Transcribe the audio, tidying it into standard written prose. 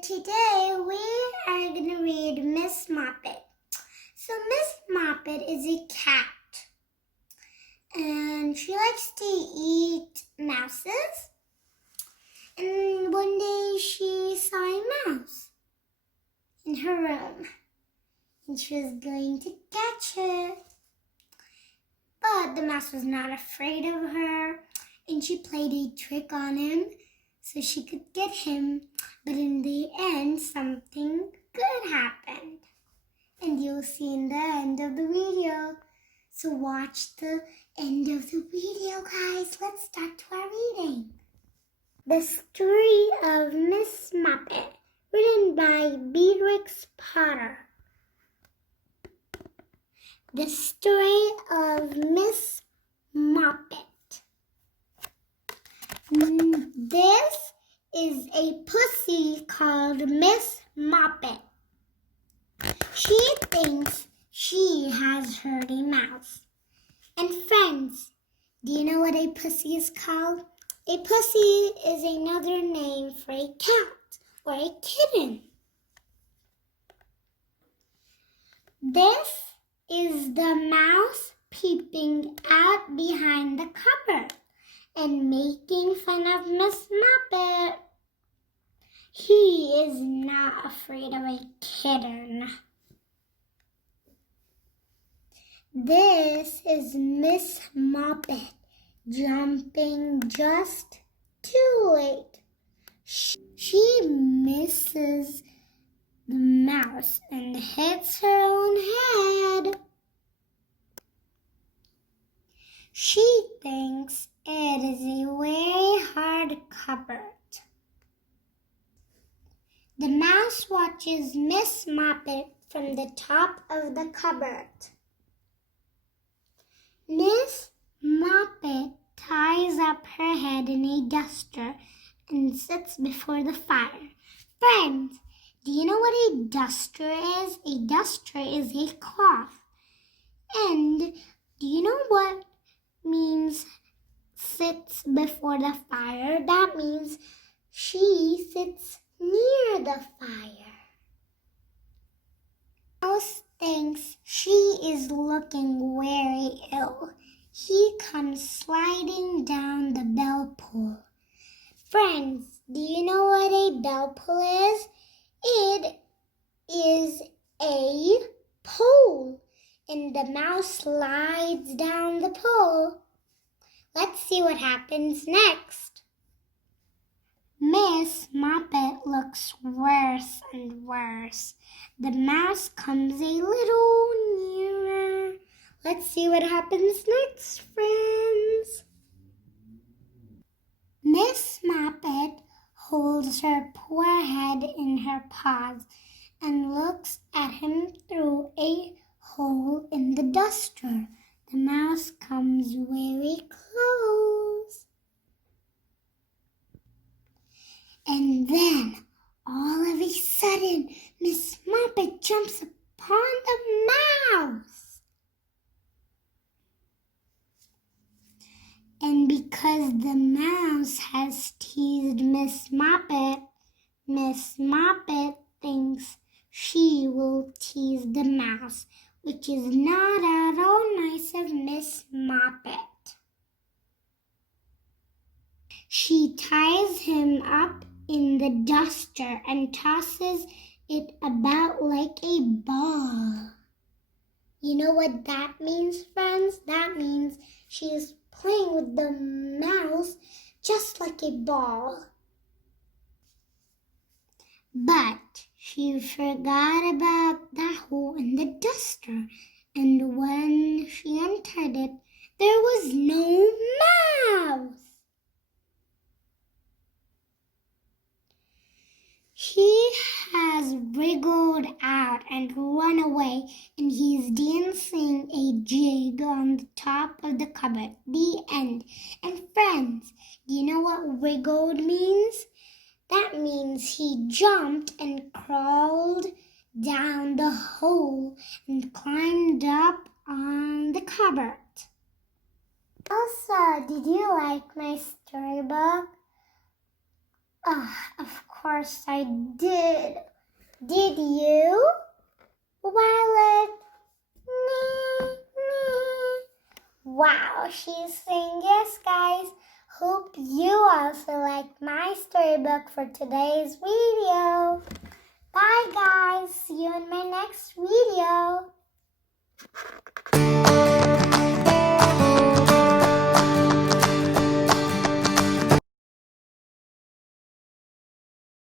Today we are going to read Miss Moppet. So Miss Moppet is a cat and she likes to eat mouses. And one day she saw a mouse in her room and she was going to catch her. But the mouse was not afraid of her and she played a trick on him so she could get him. But in the end, something good happened. And you'll see in the end of the video. So watch the end of the video, guys. Let's start to our reading. The Story of Miss Moppet, written by Beatrix Potter. The Story of Miss Moppet. This is a pussy called Miss Moppet. She thinks she has heard a mouse. And friends, do you know what a pussy is called? A pussy is another name for a cat or a kitten. This is the mouse peeping out behind the cupboard and making fun of Miss Moppet. He is not afraid of a kitten. This is Miss Moppet jumping just too late. She misses the mouse and hits her own head. She thinks it is a very hard cupboard. The mouse watches Miss Moppet from the top of the cupboard. Miss Moppet ties up her head in a duster and sits before the fire. Friends, do you know what a duster is? A duster is a cloth. And do you know what means sits before the fire? That means she sits near the fire. Mouse thinks she is looking very ill. He comes sliding down the bell pull. Friends, do you know what a bell pull is? It is a pole, and the mouse slides down the pole. Let's see what happens next. Miss Moppet looks worse and worse. The mouse comes a little nearer. Let's see what happens next, friends. Miss Moppet holds her poor head in her paws and looks at him through a hole in the duster. The mouse comes very close. And then, all of a sudden, Miss Moppet jumps upon the mouse. And because the mouse has teased Miss Moppet thinks she will tease the mouse, which is not at all nice of Miss Moppet. She ties him up in the duster and tosses it about like a ball. You know what that means, friends? That means she is playing with the mouse just like a ball. But she forgot about the hole in the duster, and when she entered it, there was no mouse. He has wriggled out and run away, and he's dancing a jig on the top of the cupboard. The end. And friends, do you know what wriggled means? That means he jumped and crawled down the hole and climbed up on the cupboard. Also, did you like my storybook? Of course. course I did. Did you? Violet. Me, me. Wow, she's saying yes, guys. Hope you also liked my storybook for today's video. Bye, guys. See you in my next video.